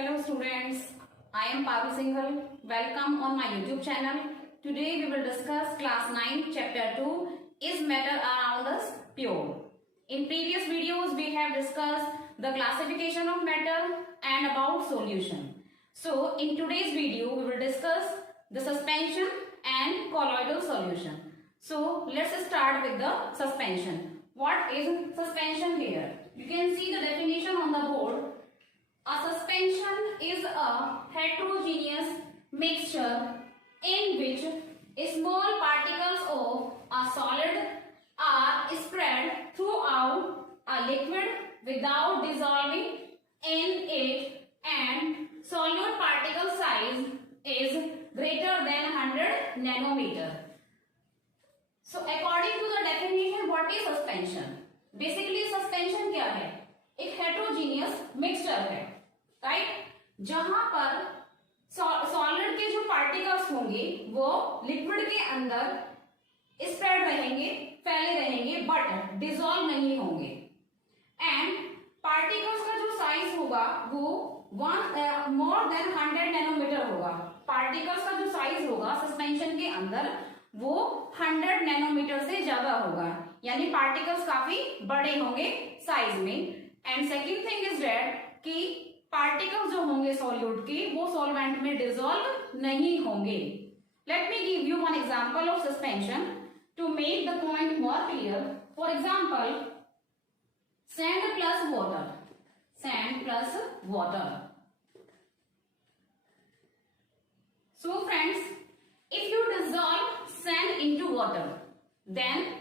Hello students, I am Parul Singhal. Welcome on my YouTube channel. Today we will discuss class 9 chapter 2 Is matter around us pure? In previous videos we have discussed the classification of matter and about solution. So in today's video we will discuss the suspension and colloidal solution. So let's start with the suspension. What is suspension here? You can see the definition on the board. A suspension is a heterogeneous mixture in which small particles of a solid are spread throughout a liquid without dissolving in it, and solute particle size is greater than 100 nanometer. So according to the definition, what is suspension? Basically suspension क्या है? एक heterogeneous mixture है, right? जहां पर solid के जो particles होंगे वो लिक्विड के अंदर स्प्रेड रहेंगे, फैले रहेंगे, बट डिसॉल्व नहीं होंगे. एंड पार्टिकल्स का जो साइज होगा वो मोर देन 100 नैनोमीटर होगा. पार्टिकल्स का जो साइज होगा सस्पेंशन के अंदर वो 100 नैनोमीटर से ज्यादा होगा, यानी पार्टिकल्स काफी बड़े होंगे साइज में. And second thing is that कि पार्टिकल्स जो होंगे सॉल्यूट के वो सॉल्वेंट में डिसॉल्व नहीं होंगे. Let me give you one example of suspension to make the point more clear. For example, sand plus water. Sand plus water. So friends, if you dissolve sand into water, then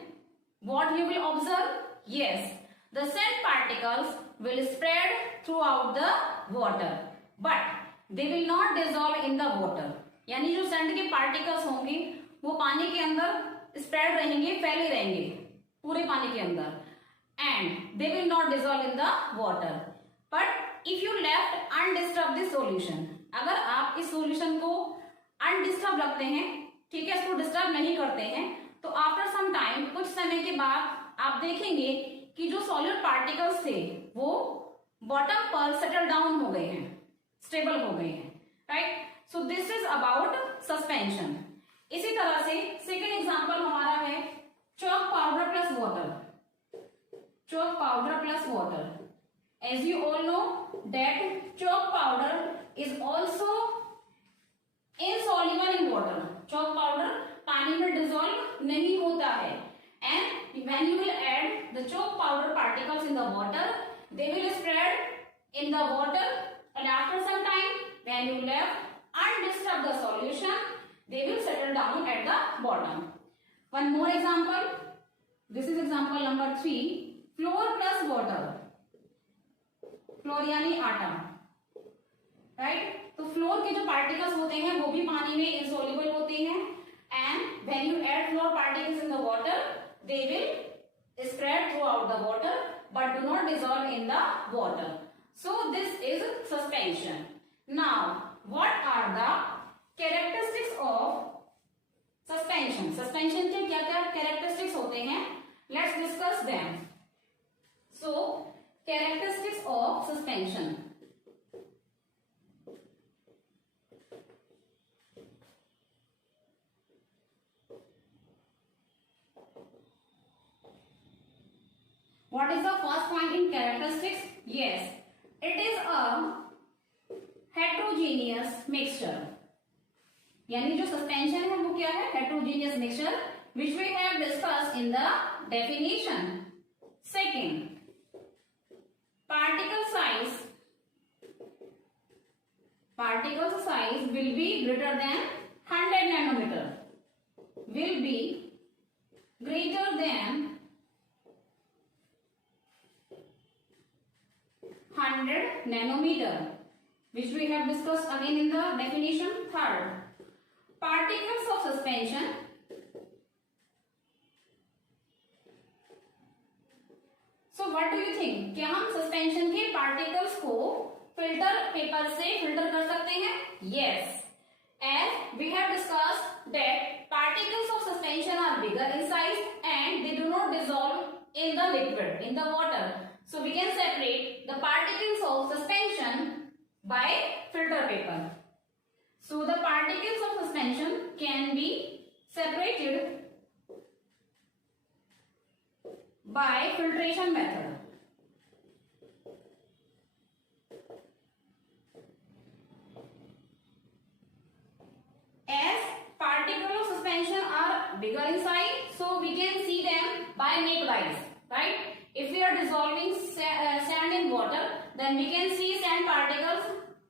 what you will observe? Yes, the sand particles will spread throughout the water, but they will not dissolve in the water. यानी जो sand के particles होंगे वो पानी के अंदर spread रहेंगे, फैले रहेंगे पूरे पानी के अंदर, and they will not dissolve in the water. But if you left undisturbed this solution, अगर आप इस सॉल्यूशन को अनडिस्टर्ब रखते हैं, ठीक है, इसको डिस्टर्ब नहीं करते हैं, तो आफ्टर सम टाइम, कुछ समय के बाद आप देखेंगे कि जो सॉलिड पार्टिकल्स थे वो बॉटम पर सेटल डाउन हो गए हैं, स्टेबल हो गए हैं, right? So this is about suspension. इसी तरह से सेकेंड एग्जांपल हमारा है chalk powder plus water. Chalk powder plus water. As you all know that chalk powder is also insoluble in water. Chalk powder पानी में dissolve नहीं होता है, and when you will add the chalk powder particles in the water, they will spread in the water, and after some time when you left undisturbed the solution, they will settle down at the bottom. One more example. This is example number 3. Flour plus water. Flour यानी आटा, right? तो floor के जो particles होते हैं वो भी पानी में इंसोल्युबल होते हैं, and when you add flour particles in the water they will spread throughout the water but do not dissolve in the water. So this is suspension. Now what are the characteristics of suspension? Suspension के क्या क्या characteristics होते हैं? Let's discuss them. So characteristics of suspension. What is the first point in characteristics? Yes, it is a heterogeneous mixture. यानी जो suspension है वो क्या है? heterogeneous mixture, which we have discussed in the definition. Second, particle size will be greater than 100 nanometer. Will be greater than 100 nanometer, which we have discussed again in the definition. Third, particles of suspension so what do you think? क्या हम suspension के particles को filter paper से filter कर सकते हैं? Yes, as we have discussed that particles of suspension are bigger in size and they do not dissolve in the liquid, in the water. So we can separate the particles of suspension by filter paper. So the particles of suspension can be separated by filtration method. As particles of suspension are bigger in size, so we can see them by naked eyes, right? If we are dissolving sand in water, then we can see sand particles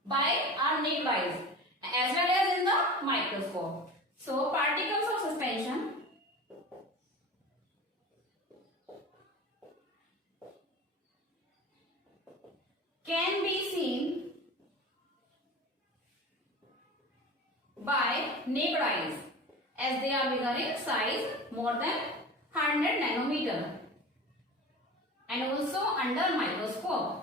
by our naked eyes as well as in the microscope. So particles of suspension can be seen by naked eyes as they are bigger in size, more than 100 nanometer, and also under microscope.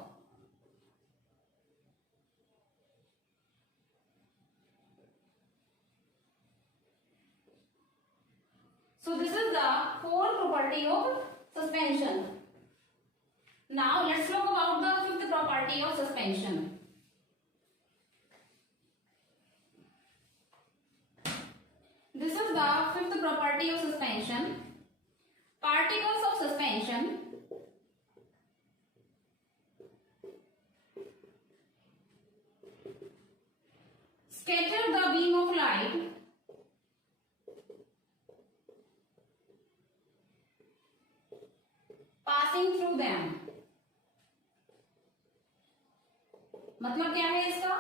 So this is the fourth property of suspension. Now let's talk about the fifth property of suspension. This is the fifth property of suspension. Particles of suspension scatter the beam of light passing through them. मतलब क्या है इसका?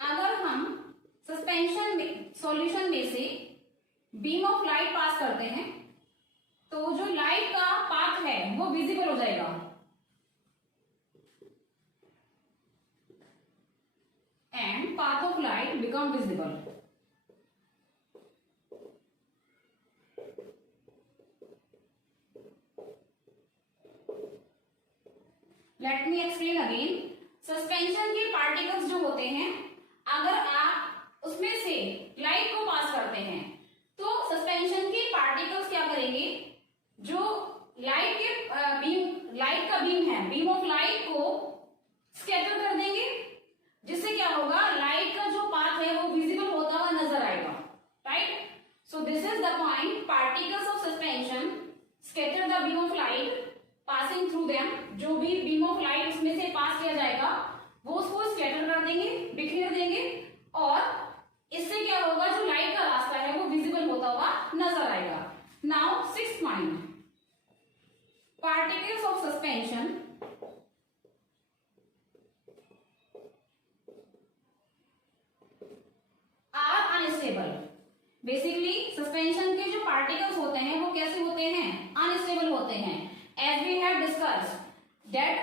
अगर हम suspension में solution में से beam of light पास करते हैं तो जो लाइट का पाथ है वो विजिबल हो जाएगा, and path of light become visible. Let me explain again. Suspension के पार्टिकल्स जो होते हैं, अगर आप उसमें से लाइट को पास करते हैं तो सस्पेंशन के पार्टिकल्स क्या करेंगे, जो लाइट का बीम है, बीम ऑफ लाइट को स्कैटर कर देंगे, जिससे क्या होगा, लाइट का जो पाथ है वो विजिबल होता हुआ नजर आएगा, right. So this is the point. Particles of suspension scatter the beam of light passing through them. जो भी बीम ऑफ लाइट उसमें से पास किया जाएगा वो उसको स्कैटर कर देंगे, बिखेर देंगे, और इससे क्या होगा, जो लाइट का रास्ता है वो विजिबल होता हुआ नजर आएगा. Now sixth point. Particles of suspension are unstable. Basically suspension के जो पार्टिकल्स होते हैं वो कैसे होते हैं, अनस्टेबल होते हैं. As we have discussed that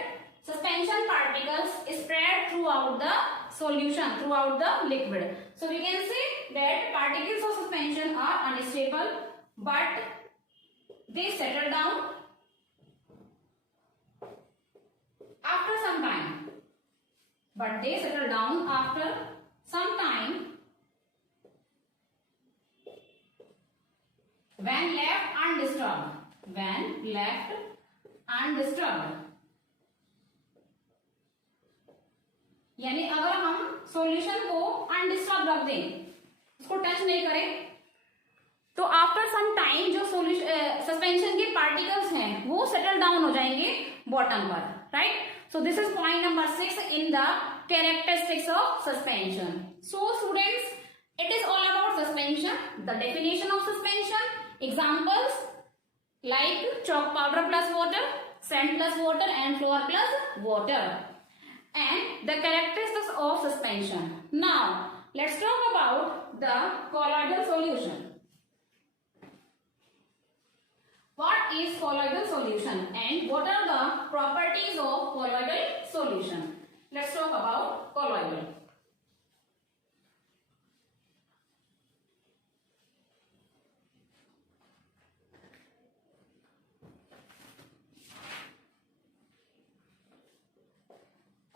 suspension particles spread throughout the solution, throughout the liquid. So we can say that particles of suspension are unstable, but they settle down after some time. But they settle down after some time when left undisturbed. When left undisturbed, यानी अगर हम solution को undisturbed रख दें, उसको touch नहीं करें, तो आफ्टर सम टाइम जो सस्पेंशन के पार्टिकल्स हैं वो सेटल डाउन हो जाएंगे बॉटम पर, right. So this is point number 6 in the characteristics of suspension. So students, it is all about suspension, the definition of suspension, examples like chalk powder plus water, sand plus water, and flour plus water, and the characteristics of suspension. Now let's talk about the colloidal solution. What is colloidal solution and what are the properties of colloidal solution? Let's talk about colloidal.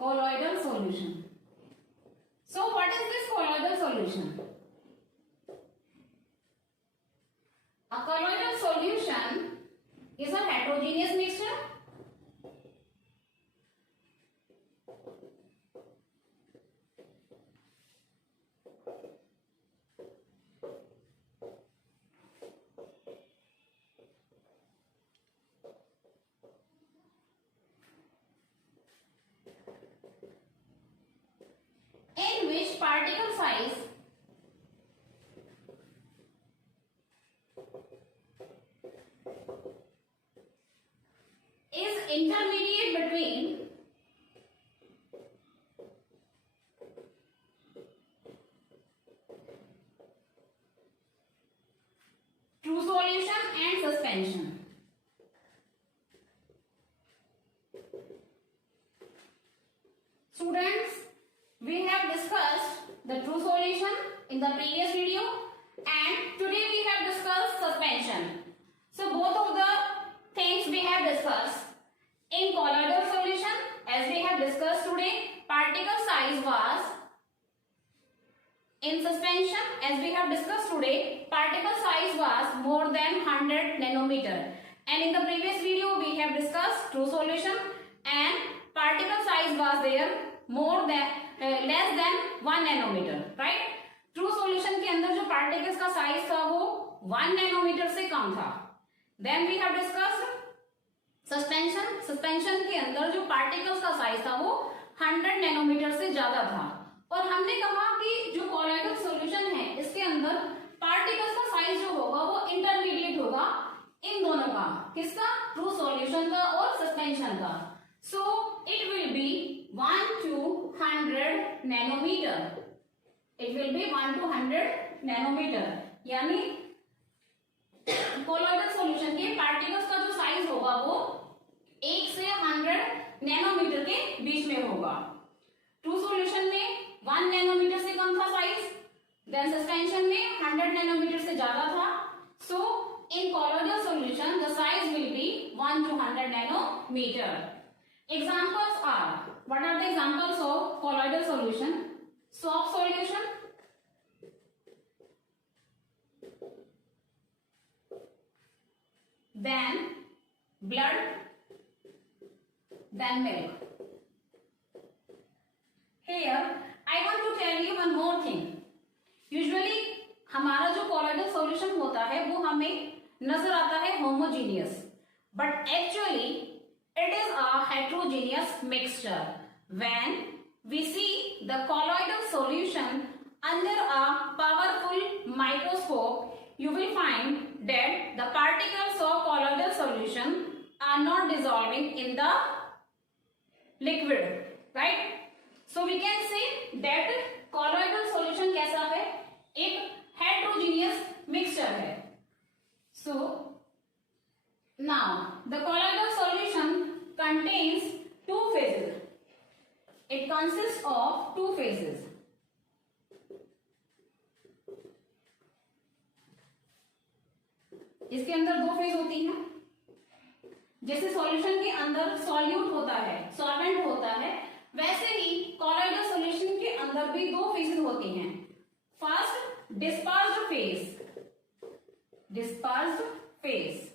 Colloidal solution. So what is this colloidal solution? A colloidal solution is a heterogeneous mixture . particle size is intermediate between true solution and suspension. Students, we have discussed the true solution in the previous video and today we have discussed suspension. So both of the things we have discussed. In colloidal solution, as we have discussed today, particle size was, in suspension, as we have discussed today, particle size was more than 100 nanometer. And in the previous video, we have discussed true solution and particle size was there more than less than 1 nanometer, right? True solution के अंदर जो particles का size था वो 1 nanometre से कम था. Then we have discussed suspension. Suspension के अंदर जो पार्टिकल्स का साइज था वो 100 नैनोमीटर से ज्यादा था. और हमने कहा कि जो कॉलोइडल सॉल्यूशन है इसके अंदर पार्टिकल्स का साइज जो होगा वो इंटरमीडिएट होगा इन दोनों का. किसका? ट्रू सॉल्यूशन का और सस्पेंशन का. So it will be 1 to 100 nanometer. It will be 1 to 100 nanometer. यानी कोलॉइडल सॉल्यूशन के पार्टिकल्स का जो साइज होगा वो 1 से 100 नैनोमीटर के बीच में होगा. ट्रू सॉल्यूशन में 1 नैनोमीटर से कम था साइज. देन सस्पेंशन में 100 नैनोमीटर से ज्यादा था. So in colloidal solution the size will be 1 to 100 nanometre. Examples are, what are the examples of colloidal solution? Soft solution, then blood, then milk. Here I want to tell you one more thing. Usually हमारा जो colloidal solution होता है वो हमें नजर आता है homogeneous, but actually it is a heterogeneous mixture. When we see the colloidal solution under a powerful microscope, you will find that the particles of colloidal solution are not dissolving in the liquid, right? So we can say that colloidal solution कैसा है? एक heterogeneous mixture है. So now the colloidal solution contains two phases. It consists of two phases. इसके अंदर दो phase होती हैं. जैसे सॉल्यूशन के अंदर सॉल्यूट होता है, सॉल्वेंट होता है, वैसे ही कॉलोइडल सॉल्यूशन के अंदर भी दो फेजेस होती हैं. First dispersed phase. Dispersed phase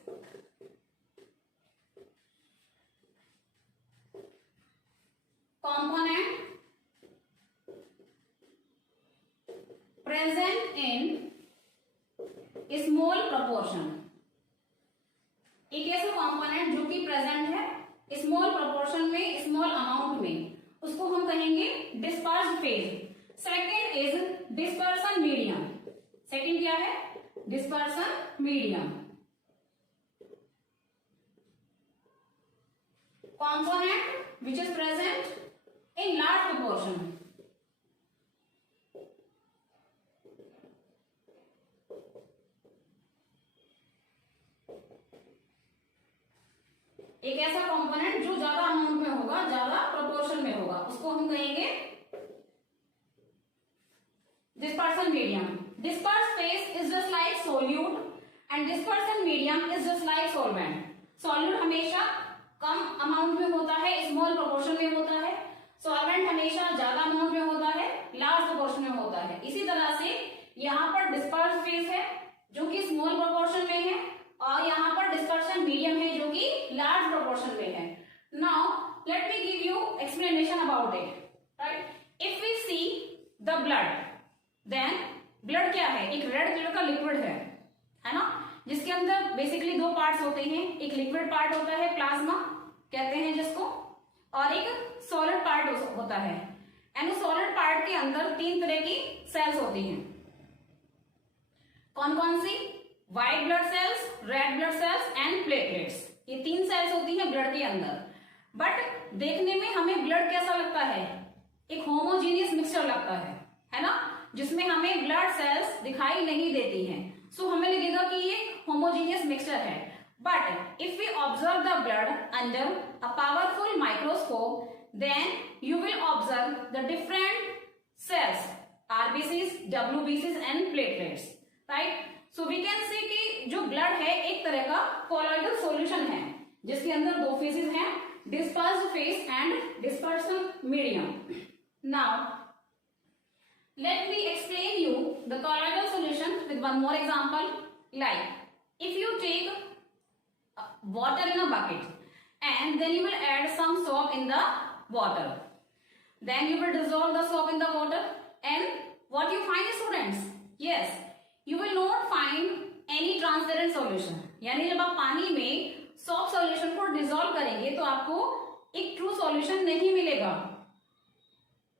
component present in small proportion. एक ऐसा कंपोनेंट जो कि प्रेजेंट है स्मॉल प्रोपोर्शन में, स्मॉल अमाउंट में, उसको हम कहेंगे dispersed phase. Second is dispersion medium. Second क्या है? Dispersion medium. component which is present in large proportion. एक ऐसा कंपोनेंट जो ज्यादा अमाउंट में होगा, ज्यादा प्रोपोर्शन में होगा, उसको हम कहेंगे dispersion medium. Dispersed phase is just like solute and dispersion medium is just like solvent. solute हमेशा कम अमाउंट में होता है, स्मॉल प्रोपोर्शन में होता है. सॉल्वेंट हमेशा ज्यादा अमाउंट में होता है, लार्ज प्रोपोर्शन में होता है. इसी तरह से यहाँ पर डिस्पर्स फेज है जो कि स्मॉल प्रोपोर्शन में है और यहाँ पर डिस्पर्शन मीडियम है जो कि लार्ज प्रोपोर्शन में है. Now let me give you explanation about it. Right, if we see the blood, then blood क्या है? एक रेड कलर का लिक्विड है ना, जिसके अंदर बेसिकली दो पार्ट्स होते हैं. एक लिक्विड पार्ट होता है, प्लाज्मा कहते हैं जिसको, और एक सॉलिड पार्ट होता है. एंड उस सॉलिड पार्ट के अंदर 3 तरह की सेल्स होती हैं। कौन कौन सी? White blood cells, red blood cells and platelets. ये 3 सेल्स होती हैं ब्लड के अंदर। बट देखने में हमें ब्लड कैसा लगता है? एक होमोजीनियस मिक्सचर लगता है ना, जिसमें हमें ब्लड सेल्स दिखाई नहीं देती हैं। सो हमें लगेगा कि ये होमोजीनियस मिक्सचर है। But if we observe the blood under a powerful microscope, then you will observe the different cells, RBCs, WBCs and platelets, right? So we can see कि जो blood है एक तरह का colloidal solution है, जिसके अंदर 2 phases हैं, dispersed phase and dispersal medium. Now let me explain you the colloidal solution with one more example. Like if you take water in a bucket and then you will add some soap in the water, then you will dissolve the soap in the water, and what you find, students? Yes, you will not find any transparent solution. यानी जब आप पानी में soap solution को dissolve करेंगे तो आपको एक true solution नहीं मिलेगा,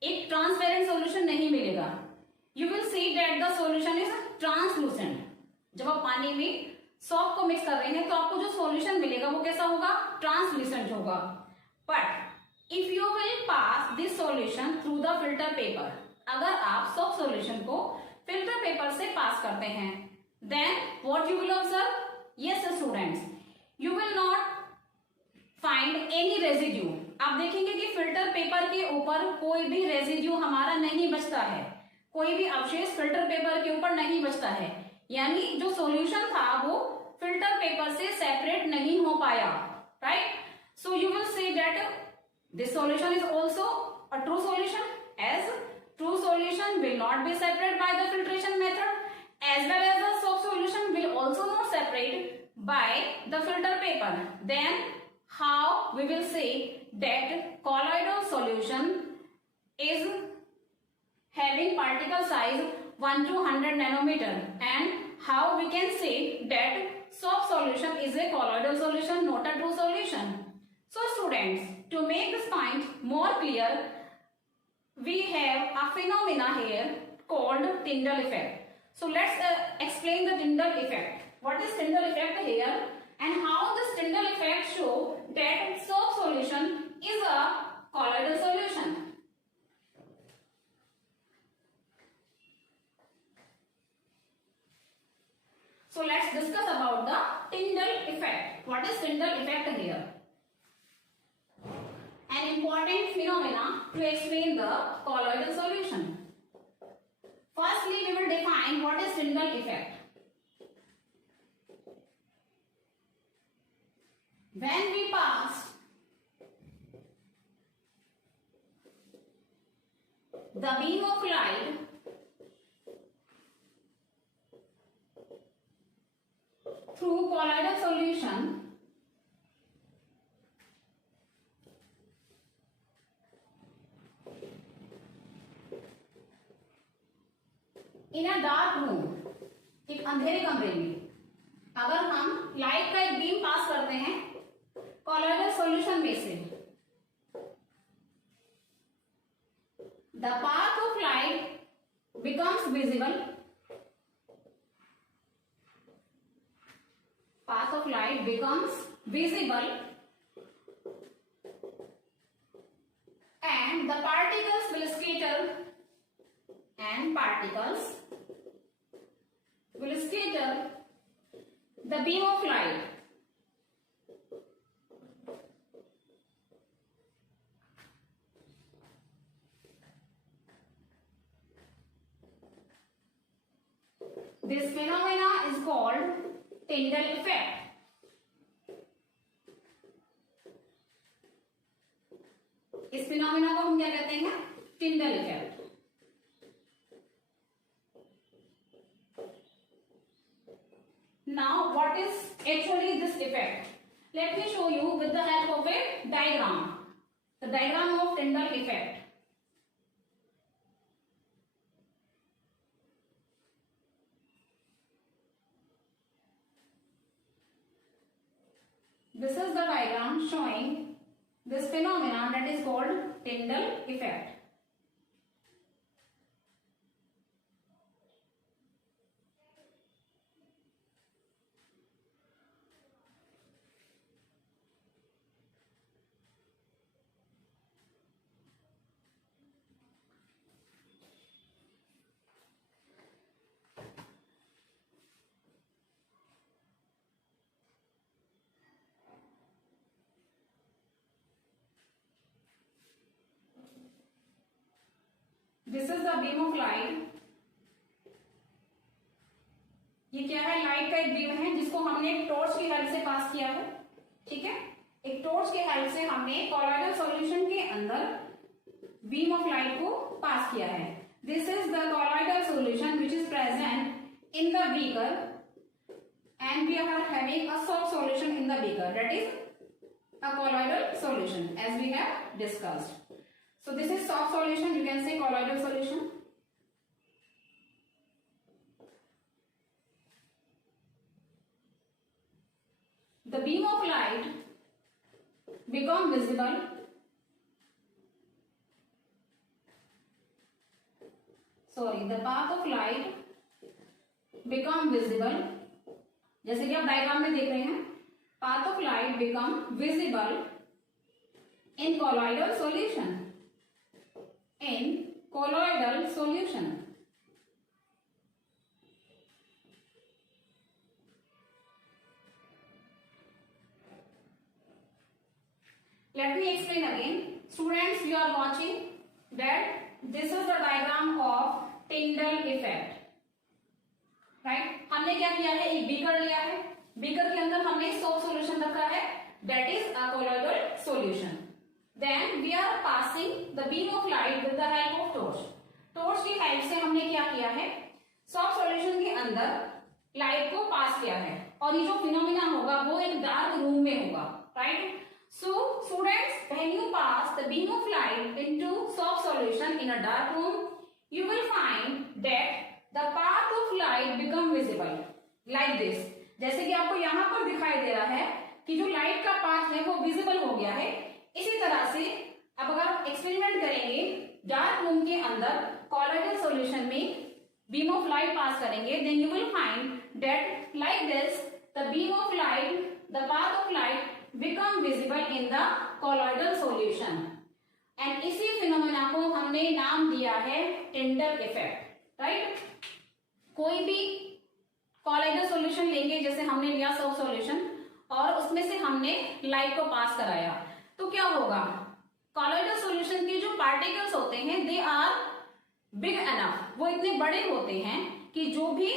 एक transparent solution नहीं मिलेगा. You will see that the solution is translucent. जब आप पानी में soap को mix कर रहे हैं तो आपको जो solution मिलेगा वो कैसा होगा? Translucent होगा. But if you will pass this solution through the filter paper, अगर आप soap solution को filter paper से pass करते हैं, then what you will observe? Yes students, you will not find any residue. आप देखेंगे कि filter paper के ऊपर कोई भी residue हमारा नहीं बचता है, कोई भी अवशेष filter paper के ऊपर नहीं बचता है, यानी जो solution था वो filter paper से separate नहीं हो पाया, right? So you will see that this solution is also a true solution, as true solution will not be separated by the filtration method, as well as the soap solution will also not separate by the filter paper. Then how we will say that colloidal solution is having particle size 1 to 100 nanometer, and how we can say that soap solution is a colloidal solution, not a true solution. So students, to make this point more clear, we have a phenomena here called Tyndall effect. So let's explain the Tyndall effect. What is Tyndall effect here, and how this Tyndall effect show that soap solution is a colloidal solution. So let's discuss about the Tyndall effect. What is Tyndall effect here? An important phenomena to explain the colloidal solution. Firstly, we will define what is Tyndall effect. When we pass the beam of light through colloidal solution, in a dark room, एक अंधेरे कमरे में अगर हम light का एक beam पास करते हैं कॉलोइडल सॉल्यूशन में से, the path of light becomes visible, path of light becomes visible, and the particles will scatter, and particles will scatter the beam of light. This phenomena is called Tyndall effect. इस phenomena को हम क्या कहते हैं? Tyndall effect. Now what is actually this effect? Let me show you with the help of a diagram. The diagram of Tyndall effect. This is the diagram showing this phenomena that is called Tyndall effect. This is the beam of light. ये क्या है? Light का एक beam है जिसको हमने एक torch की हेल्प से पास किया है। ठीक है, एक टॉर्च की हेल्प से हमने कॉलॉइडल सॉल्यूशन के अंदर बीम ऑफ लाइट को पास किया है। This is the colloidal solution which is present in the beaker and we are having a soft solution in the beaker, that is a colloidal solution as we have discussed. So this is soft solution, you can say colloidal solution. The beam of light become visible the path of light become visible, जैसे कि आप diagram में देख रहे हैं, path of light become visible in colloidal solution. In colloidal solution. Let me explain again. Students, you are watching that this is the diagram of Tyndall effect. Right, हमने क्या किया है? एक बीकर लिया है, बीकर के अंदर हमने सोप सॉल्यूशन रखा है, that is a colloidal solution. Then we are passing the beam of light with the help of torch. Torch की हेल्प से हमने क्या किया है? सोप सॉल्यूशन के अंदर लाइट को पास किया है, और ये जो फिनोमिना होगा वो एक डार्क रूम में होगा. Right, so students, when you pass the beam of light into soft solution in a dark room, you will find that the path of light become visible like this. जैसे कि आपको यहाँ पर दिखाई दे रहा है कि जो लाइट का पाथ है वो विजिबल हो गया है. इसी तरह से अब अगर आप एक्सपेरिमेंट करेंगे डार्क रूम के अंदर कॉलॉइडल सॉल्यूशन में बीम ऑफ लाइट पास करेंगे, then you will find that like this the beam of light, the path of light become visible in the colloidal solution. and इसी phenomena को हमने नाम दिया है टिंडल इफेक्ट. राइट, कोई भी कॉलॉइडल सॉल्यूशन लेंगे, जैसे हमने लिया सोप सॉल्यूशन, और उसमें से हमने लाइट को पास कराया, तो क्या होगा? कॉलॉइडल सॉल्यूशन के जो पार्टिकल्स होते हैं दे आर बिग एनफ, वो इतने बड़े होते हैं कि जो भी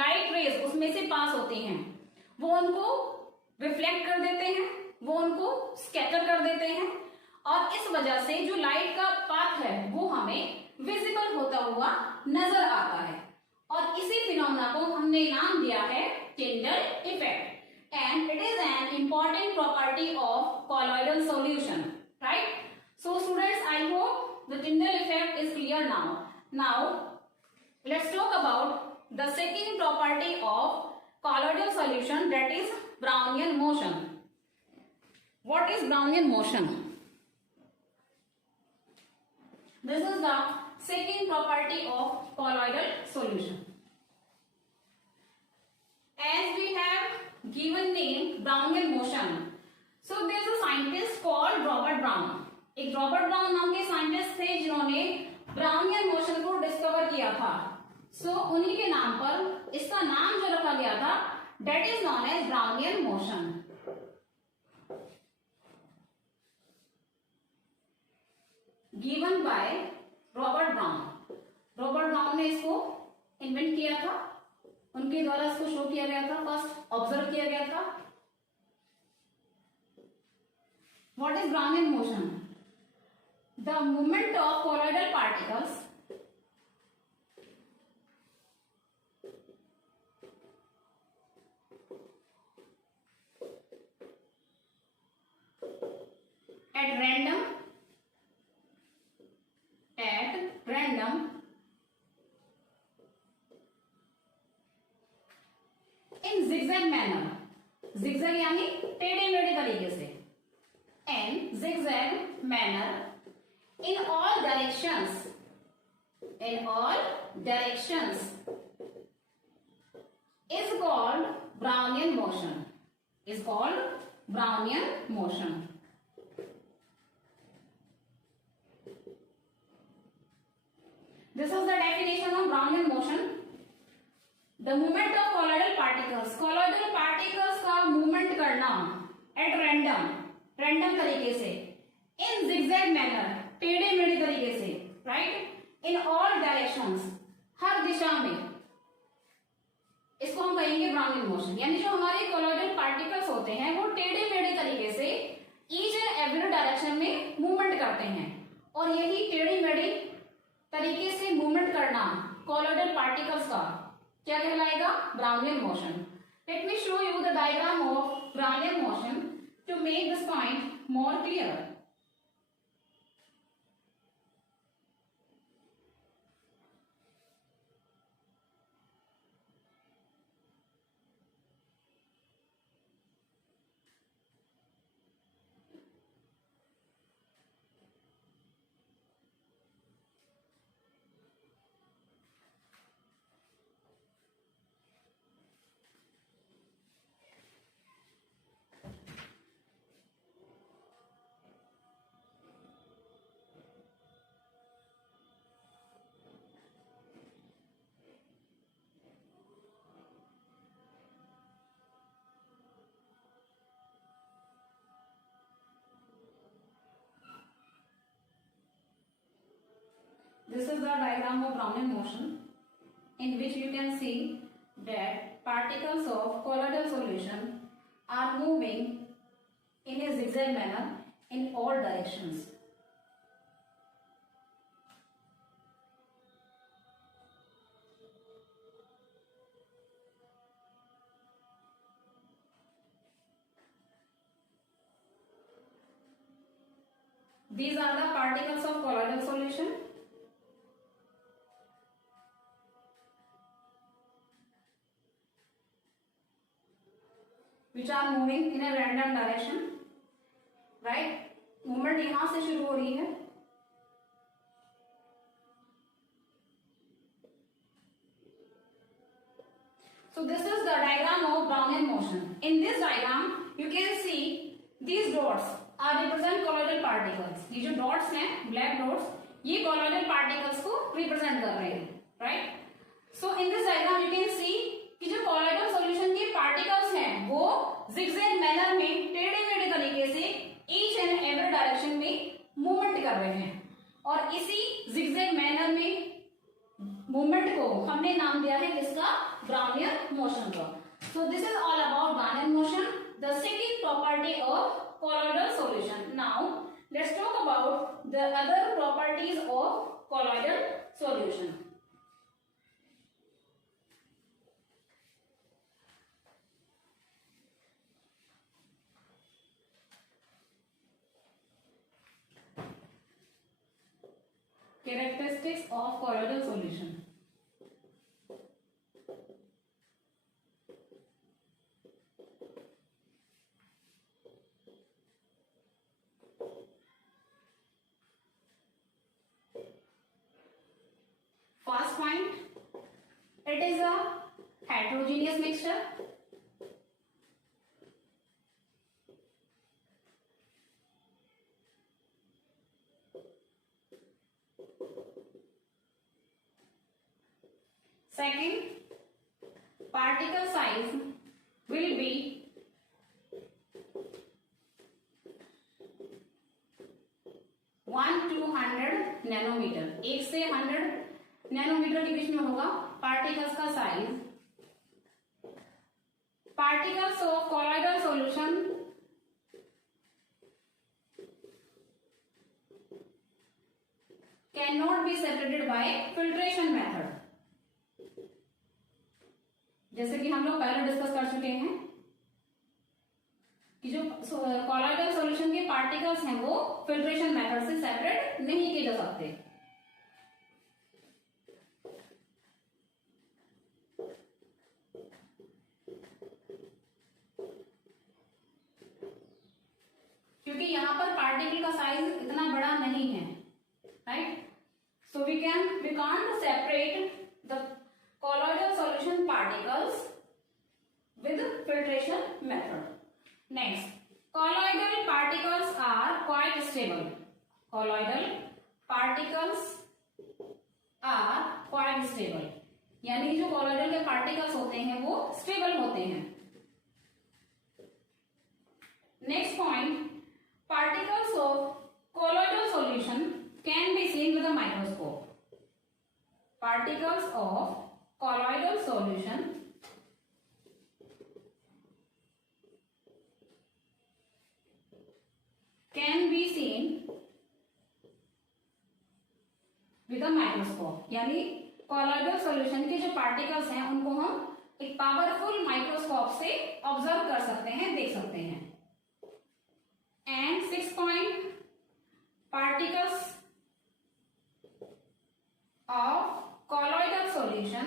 लाइट रेज उसमें से पास होती हैं वो उनको रिफ्लेक्ट कर देते हैं, वो उनको स्कैटर कर देते हैं, और इस वजह से जो लाइट का पाथ है वो हमें विजिबल होता हुआ नजर आता है. और इसी फिनोमेना को हमने नाम दिया है Tyndall effect. And it is an important property of colloidal solution. Right, so students, I hope the Tyndall effect is clear now. Now let's talk about the second property of colloidal solution, that is Brownian motion. What is Brownian motion? This is the second property of colloidal solution. As we have given name Brownian motion, so there is a scientist called Robert Brown. एक Robert brown नाम के scientist थे जिन्होंने Brownian motion को discover किया था. सो उन्हीं के नाम पर इसका नाम जो रखा गया था that is known as Brownian motion. Given by Robert Brown. Robert brown ने इसको इन्वेंट किया था, उनके द्वारा इसको शो किया गया था, फर्स्ट ऑब्जर्व किया गया था. What is Brownian motion? The movement of colloidal particles at random in zigzag manner. zigzag यानी टेढ़े मेढ़े तरीके से. in zigzag manner in all directions is called Brownian motion. Is called Brownian motion. This is the definition of Brownian motion. The movement of colloidal particles. colloidal particles का movement करना at random तरीके से, in zigzag manner टेढ़े मेढ़े तरीके से. right, in all directions, हर दिशा में, इसको हम कहेंगे ब्राउनियन मोशन। यानी जो हमारे कोलॉइडल पार्टिकल्स होते हैं वो टेढ़े मेढ़े तरीके से ईच एंड एवरी डायरेक्शन में मूवमेंट करते हैं, और यही टेढ़े मेढ़े तरीके से मूवमेंट करना कोलॉइडल पार्टिकल्स का क्या कहलाएगा? Brownian motion. Let me show you the diagram of Brownian motion to make this point more clear. This is the diagram of Brownian motion, in which you can see that particles of colloidal solution are moving in a zigzag manner in all directions. These are the particles of colloidal solution. Which are moving in a random direction, right? Movement यहाँ से शुरू हो रही है, so this is the diagram of Brownian motion. In this diagram, you can see these dots are represent colloidal particles. ये जो dots हैं, black dots, ये colloidal particles को represent कर रहे हैं, right? So in this diagram, you can see कि जो colloidal solution के particles हैं वो zigzag manner में टेढ़े मेढ़े तरीके से each and every direction में movement कर रहे हैं, और इसी zigzag manner में movement को हमने नाम दिया है किसका? Brownian motion का. So this is all about Brownian motion, the second property of colloidal solution. Now let's talk about the other properties of colloidal solution. Characteristics of colloidal solution. First point, it is a heterogeneous mixture. Second, particle size will be 1 to 100 nanometre, 1 से 100 nanometre के बीच में होगा particles का size. Particles of colloidal solution can not be separated by filtration method. जैसे कि हम लोग पहले डिस्कस कर चुके हैं कि जो कॉलॉइडल सॉल्यूशन के पार्टिकल्स हैं वो फिल्ट्रेशन मेथड से सेपरेट नहीं किए जा सकते. क्योंकि यहां पर पार्टिकल का साइज इतना बड़ा नहीं है, right. So we can't separate the colloidal solution particles with filtration method. Next, colloidal particles are quite stable. Colloidal particles are quite stable. यानी जो colloidal के particles होते हैं वो stable होते हैं. Next point, particles of colloidal solution can be seen with a microscope. particles of colloidal solution can be seen with a microscope. यानी colloidal solution के जो particles हैं उनको हम एक पावरफुल माइक्रोस्कोप से ऑब्जर्व कर सकते हैं, देख सकते हैं. And 6 point particles of colloidal solution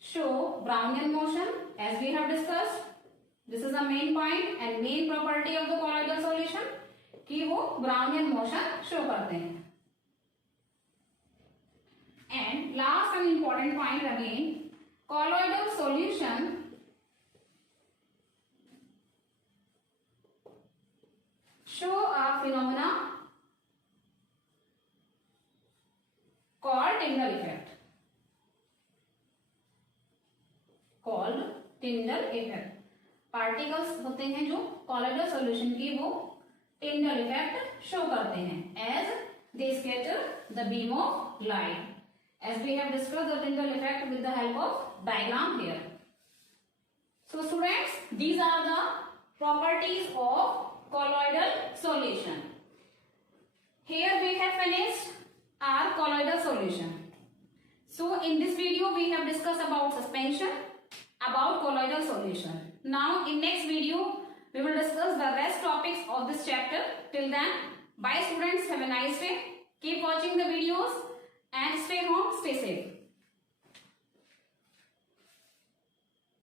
show Brownian motion as we have discussed. This is the main point and main property of the colloidal solution कि वो Brownian motion show करते हैं. And last and important point again, colloidal solution show a phenomena called Tyndall effect. Called Tyndall effect. Particles होते हैं जो colloidal solution की वो Tyndall effect show करते हैं as they scatter the beam of light. As we have discussed the Tyndall effect with the help of diagram here. So students, these are the properties of colloidal solution. Here we have finished our colloidal solution. So in this video we have discussed about suspension, about colloidal solution. Now in next video we will discuss the rest topics of this chapter. Till then, bye students, have a nice day. Keep watching the videos and stay home, stay safe.